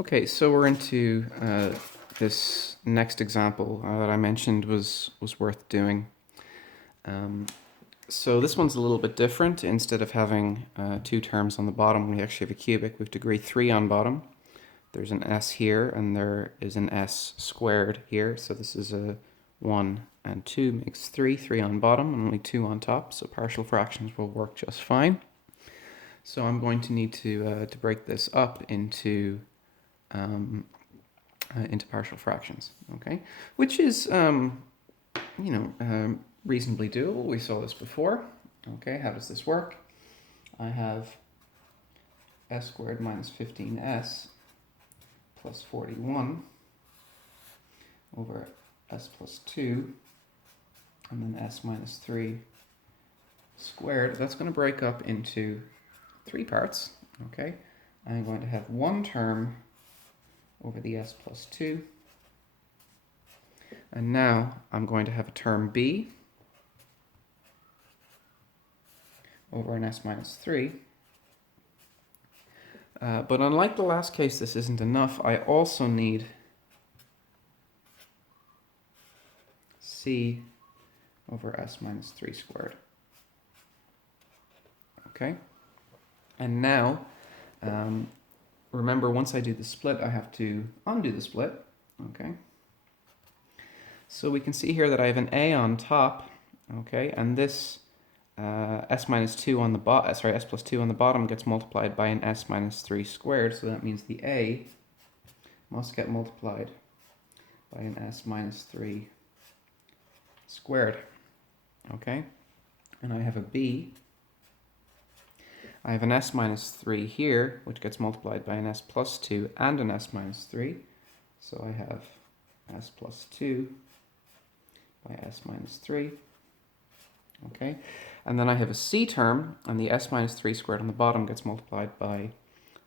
Okay, so we're into this next example that I mentioned was worth doing. So this one's a little bit different. Instead of having two terms on the bottom, we actually have a cubic with degree 3 on bottom. There's an s here, and there is an s squared here. So this is a 1 and 2 makes 3, 3 on bottom and only 2 on top. So partial fractions will work just fine. So I'm going to need to break this up into partial fractions, okay? Which is, reasonably doable. We saw this before. Okay, how does this work? I have s squared minus 15s plus 41 over s plus 2, and then s minus 3 squared. That's going to break up into 3 parts, okay? I'm going to have one term over the s plus 2, and now I'm going to have a term b over an s minus 3. But unlike the last case, this isn't enough. I also need c over s minus 3 squared. Okay? And now, remember, once I do the split, I have to undo the split. Okay? So we can see here that I have an a on top, okay, and this s minus 2 on the s plus 2 on the bottom gets multiplied by an s minus 3 squared, so that means the a must get multiplied by an s minus 3 squared, okay? And I have a b. I have an s minus 3 here, which gets multiplied by an s plus 2 and an s minus 3, so I have s plus 2 by s minus 3, okay? And then I have a c term, and the s minus 3 squared on the bottom gets multiplied by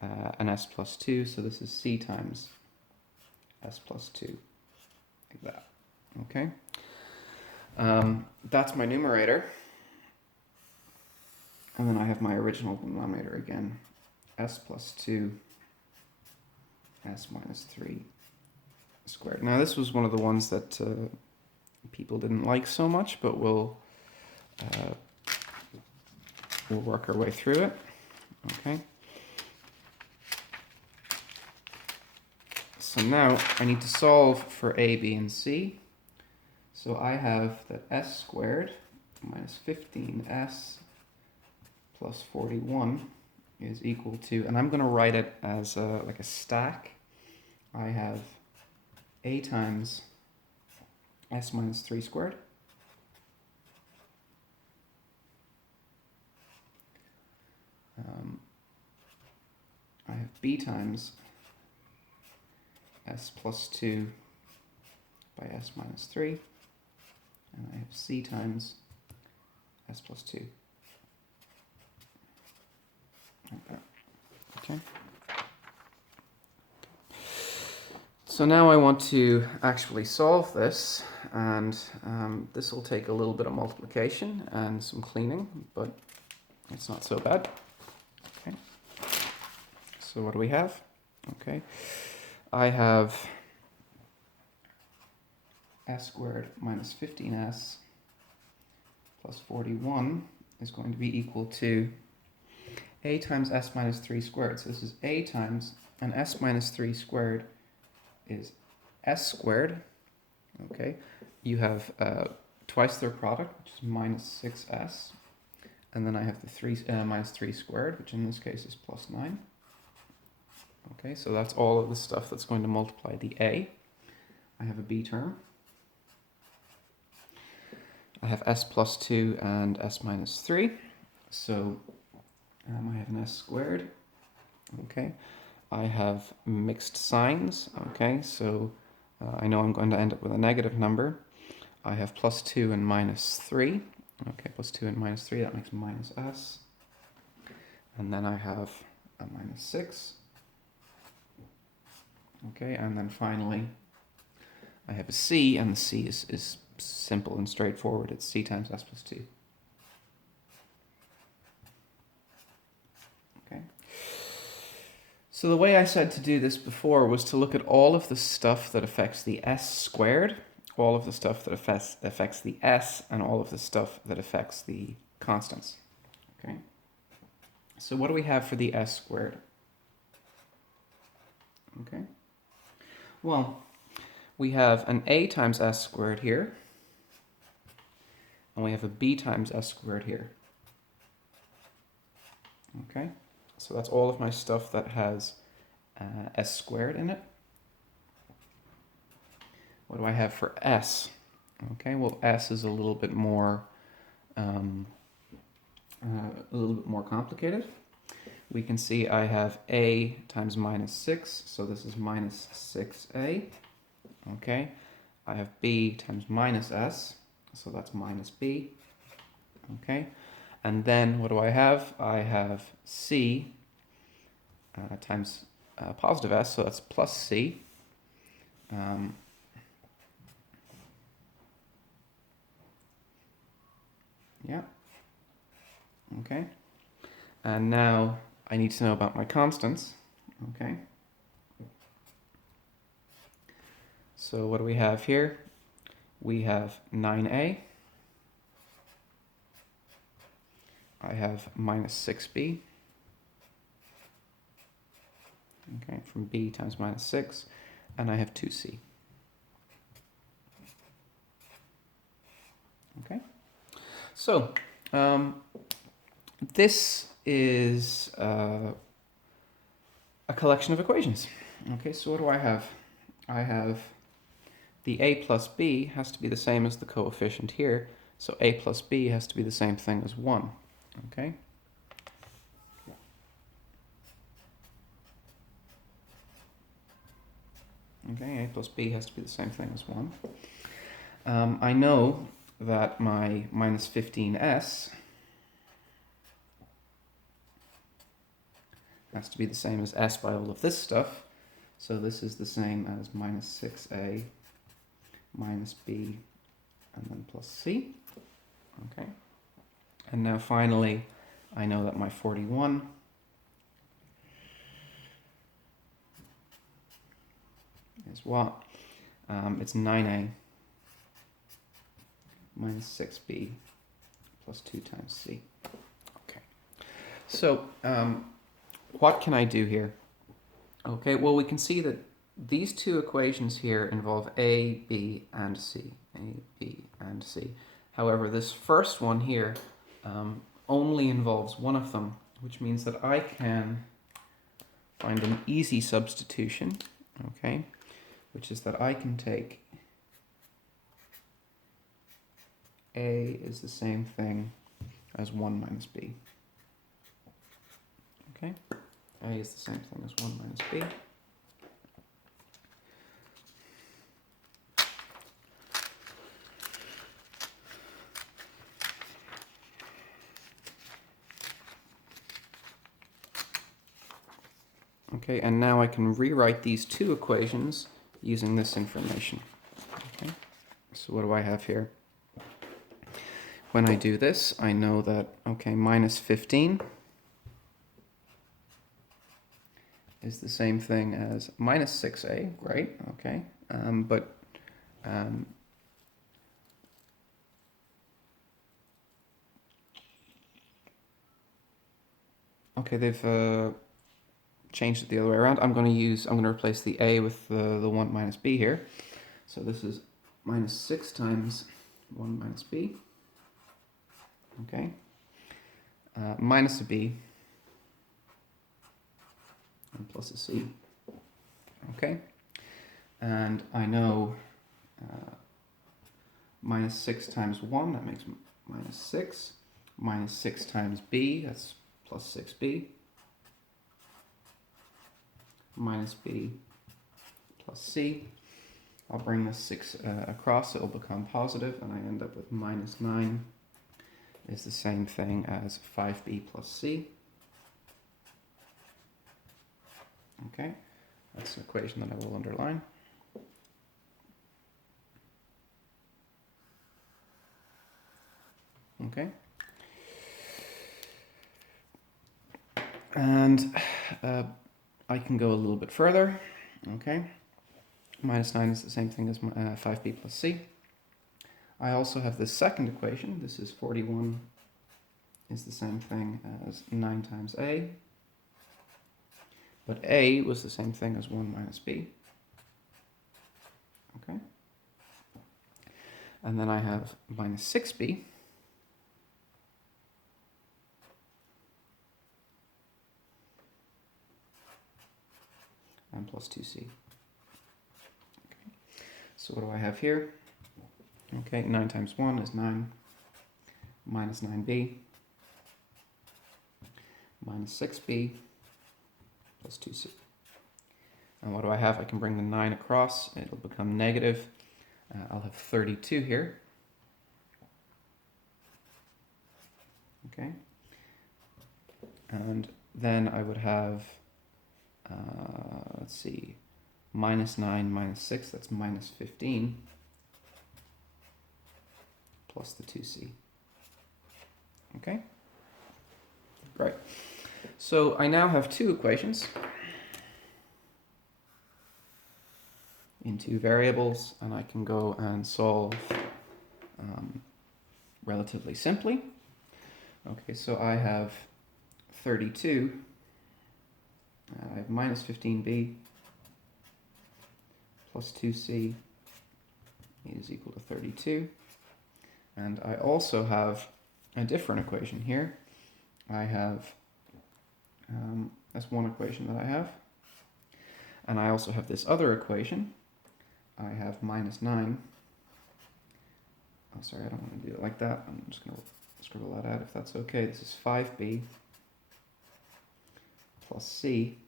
an s plus 2, so this is c times s plus 2, like that, okay? That's my numerator. And then I have my original denominator again, s plus 2, s minus 3 squared. Now this was one of the ones that people didn't like so much, but we'll work our way through it, okay? So now I need to solve for a, b, and c. So I have that s squared minus 15s plus 41 is equal to, and I'm going to write it as like a stack. I have a times s minus 3 squared I have b times s plus 2 by s minus 3, and I have c times s plus 2. Like that. Okay. So now I want to actually solve this, and this will take a little bit of multiplication and some cleaning, but it's not so bad. Okay. So what do we have? Okay. I have s squared minus 15s plus 41 is going to be equal to a times s minus 3 squared. So this is a times, and s minus 3 squared is s squared, okay? You have twice their product, which is minus 6s, and then I have the minus 3 squared, which in this case is plus 9. Okay, so that's all of the stuff that's going to multiply the a. I have a b term. I have s plus 2 and s minus 3, so I have an s squared, okay? I have mixed signs, okay, so I know I'm going to end up with a negative number. I have plus 2 and minus 3, okay, plus 2 and minus 3, that makes minus s. And then I have a minus 6, okay, and then finally I have a c, and the c is simple and straightforward. It's c times s plus 2. So the way I said to do this before was to look at all of the stuff that affects the s squared, all of the stuff that affects the s, and all of the stuff that affects the constants. Okay. So what do we have for the s squared? Okay. Well, we have an a times s squared here, and we have a b times s squared here. Okay. So that's all of my stuff that has s squared in it. What do I have for s? Okay, well, s is a little bit more complicated. We can see I have a times minus 6, so this is minus 6a. Okay, I have b times minus s, so that's minus b. Okay, and then what do I have? I have c times positive s, so that's plus c. Yeah. Okay. And now I need to know about my constants. Okay. So what do we have here? We have 9a. I have minus 6b. Okay, from b times minus 6. And I have 2c. Okay. So, this is a collection of equations. Okay, so what do I have? I have the a plus b has to be the same as the coefficient here, so a plus b has to be the same thing as 1. Okay? Okay, a plus b has to be the same thing as 1. I know that my minus 15s has to be the same as s by all of this stuff. So this is the same as minus 6a minus b and then plus c. Okay. And now finally, I know that my 41 is what? It's 9a minus 6b plus 2 times c. Okay. So, what can I do here? Okay, well, we can see that these two equations here involve a, b, and c. A, b, and c. However, this first one here only involves one of them, which means that I can find an easy substitution, okay, which is that I can take a is the same thing as 1 minus b. Okay, a is the same thing as 1 minus b. Okay, and now I can rewrite these two equations using this information. Okay, so what do I have here? When I do this, I know that, okay, minus 15 is the same thing as minus 6a, great, okay, okay, they've changed it the other way around. I'm going to replace the a with the 1 minus b here. So this is minus 6 times 1 minus b. Okay. Minus a b and plus a c. Okay. And I know minus 6 times 1, that makes minus 6. Minus 6 times b, that's plus 6b. Minus b plus c. I'll bring this 6 across, it will become positive, and I end up with minus 9 is the same thing as 5b plus c. Okay, that's an equation that I will underline. Okay. And I can go a little bit further, okay? Minus 9 is the same thing as 5b plus c. I also have the second equation. This is 41 is the same thing as 9 times a. But a was the same thing as 1 minus b. Okay? And then I have minus 6b. And plus 2c. Okay. So what do I have here? Okay, 9 times 1 is 9, minus 9b, minus 6b, plus 2c. And what do I have? I can bring the 9 across. It'll become negative. I'll have 32 here. Okay. And then I would have, let's see, minus 9 minus 6, that's minus 15, plus the 2c. Okay? Great. So I now have two equations in two variables, and I can go and solve relatively simply. Okay, so I have 32, I have minus 15b plus 2c is equal to 32. And I also have a different equation here. I have, that's one equation that I have. And I also have this other equation. I have minus 9. Oh, sorry, I don't want to do it like that. I'm just going to scribble that out if that's okay. This is 5b plus c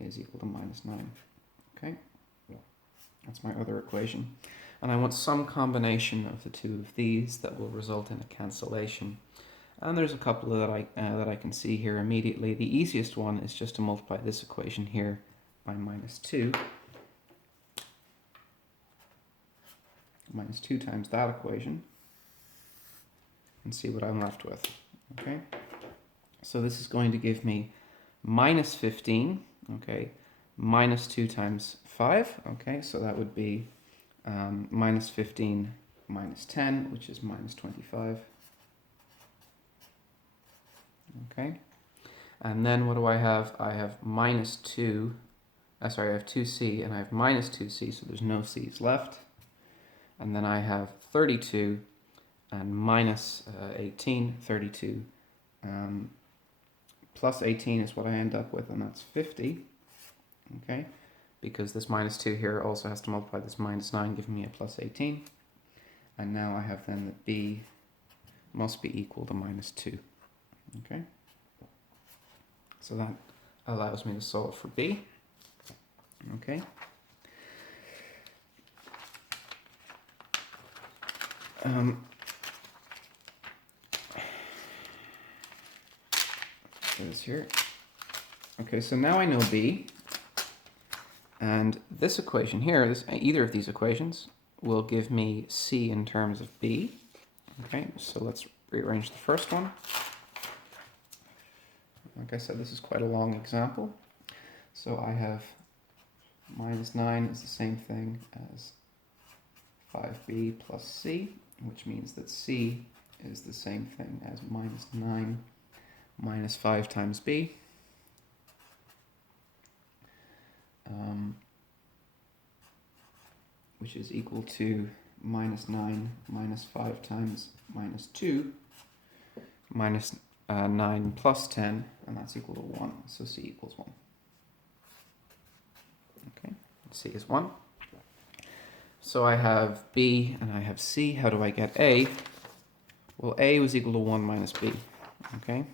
is equal to minus 9. Okay? That's my other equation. And I want some combination of the two of these that will result in a cancellation. And there's a couple that I can see here immediately. The easiest one is just to multiply this equation here by minus 2. Minus 2 times that equation. And see what I'm left with. Okay? So this is going to give me minus 15. Okay? Minus 2 times 5. Okay? So that would be minus 15 minus 10, which is minus 25. Okay, and then what do I have? I have minus 2, I have 2c, and I have minus 2c, so there's no c's left. And then I have 32 and minus 18, 32 plus 18 is what I end up with, and that's 50. Okay, because this minus 2 here also has to multiply this minus 9, giving me a plus 18. And now I have then that b must be equal to minus 2. Okay, so that allows me to solve for b. Okay. This here. Okay, so now I know b, and this equation here, either of these equations, will give me c in terms of b. Okay, so let's rearrange the first one. Like I said, this is quite a long example. So I have minus 9 is the same thing as 5b plus c, which means that c is the same thing as minus 9 minus 5 times b. Which is equal to minus 9 minus 5 times minus 2 minus 9 plus 10, and that's equal to 1, so c equals 1. Okay, c is 1. So I have b and I have c. How do I get a? Well, a was equal to 1 minus b. Okay.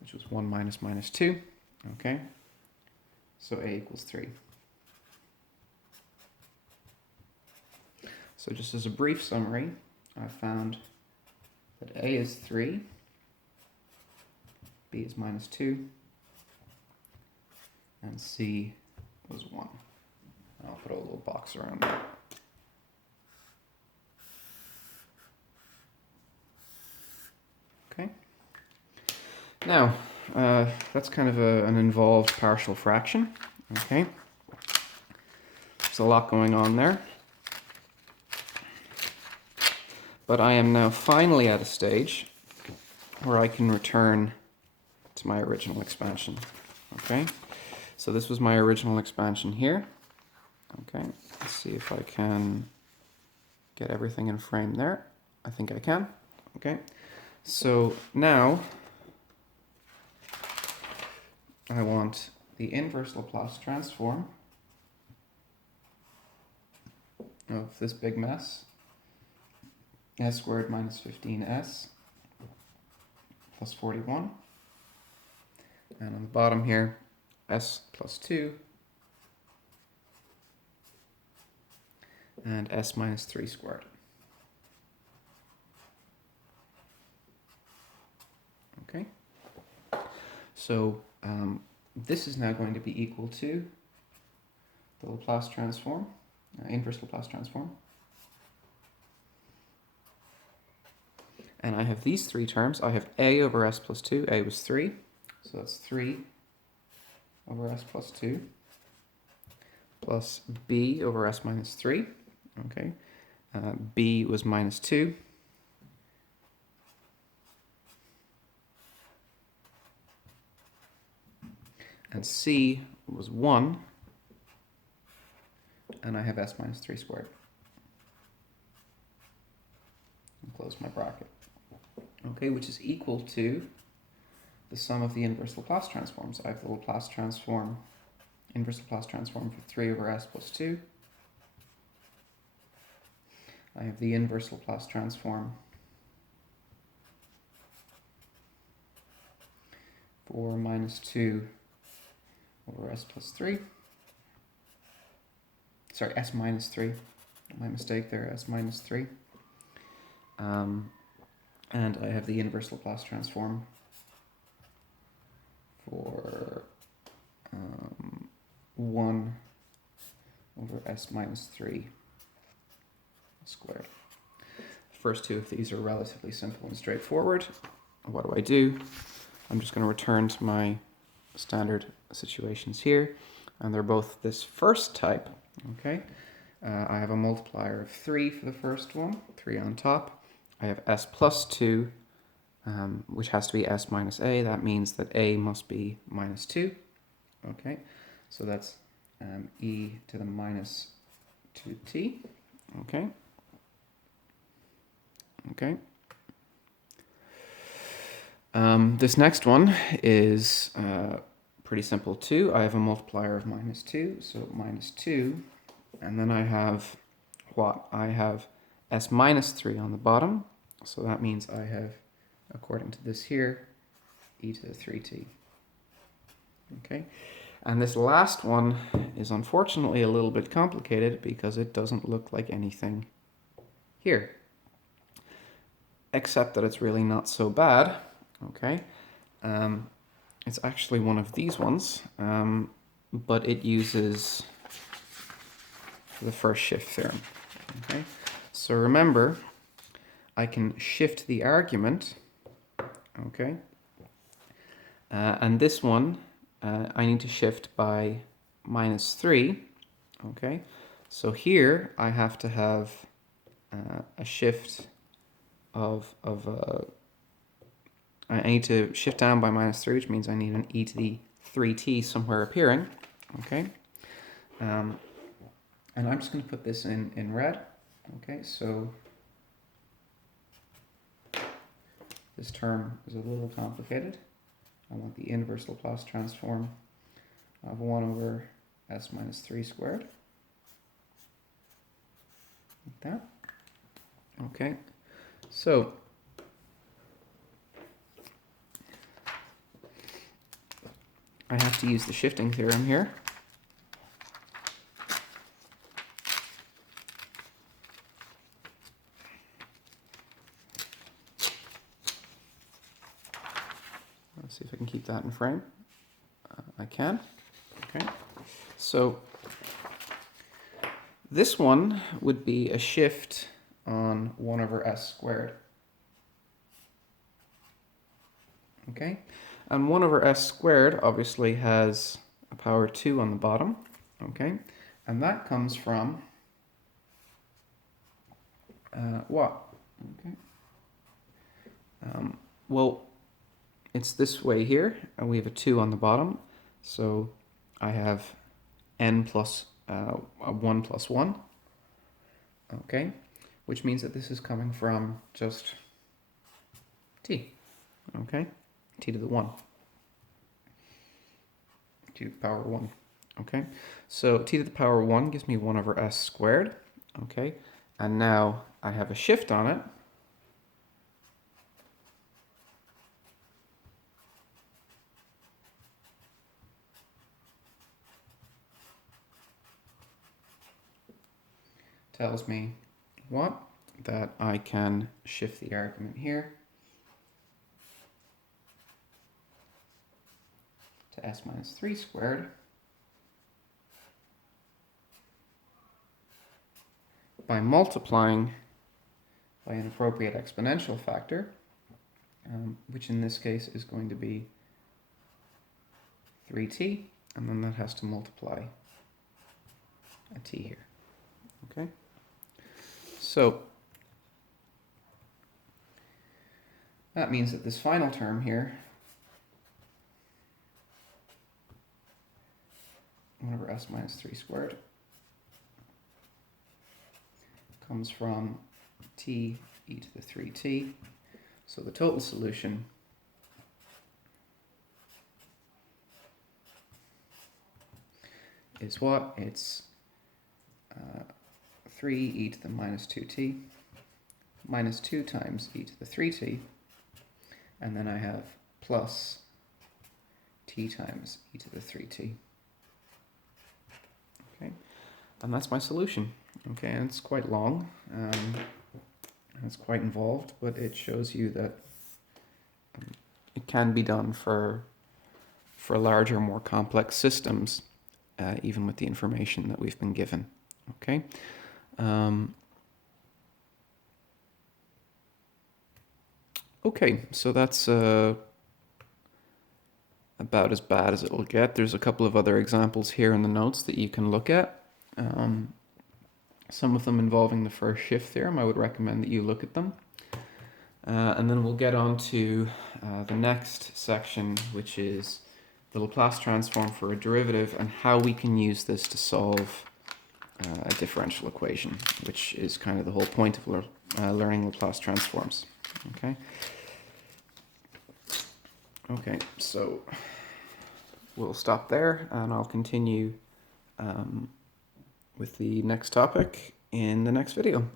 Which was 1 minus minus 2. Okay. So a equals 3. So just as a brief summary, I found that a is 3, b is minus 2, and c was 1. I'll put a little box around that. Now, that's kind of an involved partial fraction, okay? There's a lot going on there. But I am now finally at a stage where I can return to my original expansion, okay? So this was my original expansion here, okay? Let's see if I can get everything in frame there. I think I can, okay? So now I want the inverse Laplace transform of this big mess, s squared minus 15s plus 41. And on the bottom here, s plus 2 and s minus 3 squared. Okay, so this is now going to be equal to the Laplace transform, inverse Laplace transform. And I have these three terms. I have a over s plus 2. A was 3. So that's 3 over s plus 2 plus b over s minus 3. Okay. B was minus 2. And c was 1. And I have s minus 3 squared. And close my bracket. Okay, which is equal to the sum of the inverse Laplace transforms. I have the Laplace transform, inverse Laplace transform for 3 over s plus 2. I have the inverse Laplace transform for minus 2 over s plus 3. Sorry, s minus 3. My mistake there, s minus 3. And I have the inverse Laplace transform for 1 over s minus 3 squared. The first two of these are relatively simple and straightforward. What do? I'm just going to return to my standard situations here, and they're both this first type. Okay, I have a multiplier of 3 for the first one, 3 on top. I have s plus 2, which has to be s minus a. That means that a must be minus 2. Okay, so that's e to the minus 2t. Okay. Okay. This next one is pretty simple too. I have a multiplier of minus 2, so minus 2. And then I have what? I have s minus 3 on the bottom. So that means I have, according to this here, e to the 3t. Okay, and this last one is unfortunately a little bit complicated because it doesn't look like anything here, except that it's really not so bad. Okay, it's actually one of these ones, but it uses the first shift theorem. Okay, so remember, I can shift the argument, okay, and this one I need to shift by minus 3, okay, so here I have to have a shift of I need to shift down by minus 3, which means I need an e to the 3t somewhere appearing, okay, and I'm just going to put this in red, okay, so this term is a little complicated. I want the inverse Laplace transform of 1 over s minus 3 squared. Like that. Okay, so I have to use the shifting theorem here. Let's see if I can keep that in frame. I can. Okay. So this one would be a shift on 1 over s squared. Okay. And 1 over s squared obviously has a power 2 on the bottom, okay? And that comes from what? Okay. Well, it's this way here, and we have a 2 on the bottom, so I have n plus 1 plus 1, okay? Which means that this is coming from just t, okay? T to the 1. T to the power 1, okay? So t to the power 1 gives me 1 over s squared, okay? And now I have a shift on it. Tells me what? That I can shift the argument here to s minus 3 squared by multiplying by an appropriate exponential factor, which in this case is going to be 3t, and then that has to multiply a t here, okay? So that means that this final term here, 1 over s minus 3 squared, comes from t e to the 3t. So the total solution is what? It's 3 e to the minus 2t minus 2 times e to the 3t, and then I have plus t times e to the 3t. Okay, and that's my solution. Okay, and it's quite long, and it's quite involved, but it shows you that it can be done for larger, more complex systems, even with the information that we've been given. Okay. Okay, so that's about as bad as it'll get. There's a couple of other examples here in the notes that you can look at. Some of them involving the first shift theorem. I would recommend that you look at them. And then we'll get on to the next section, which is the Laplace transform for a derivative and how we can use this to solve a differential equation, which is kind of the whole point of learning Laplace transforms. Okay. Okay, so we'll stop there, and I'll continue with the next topic in the next video.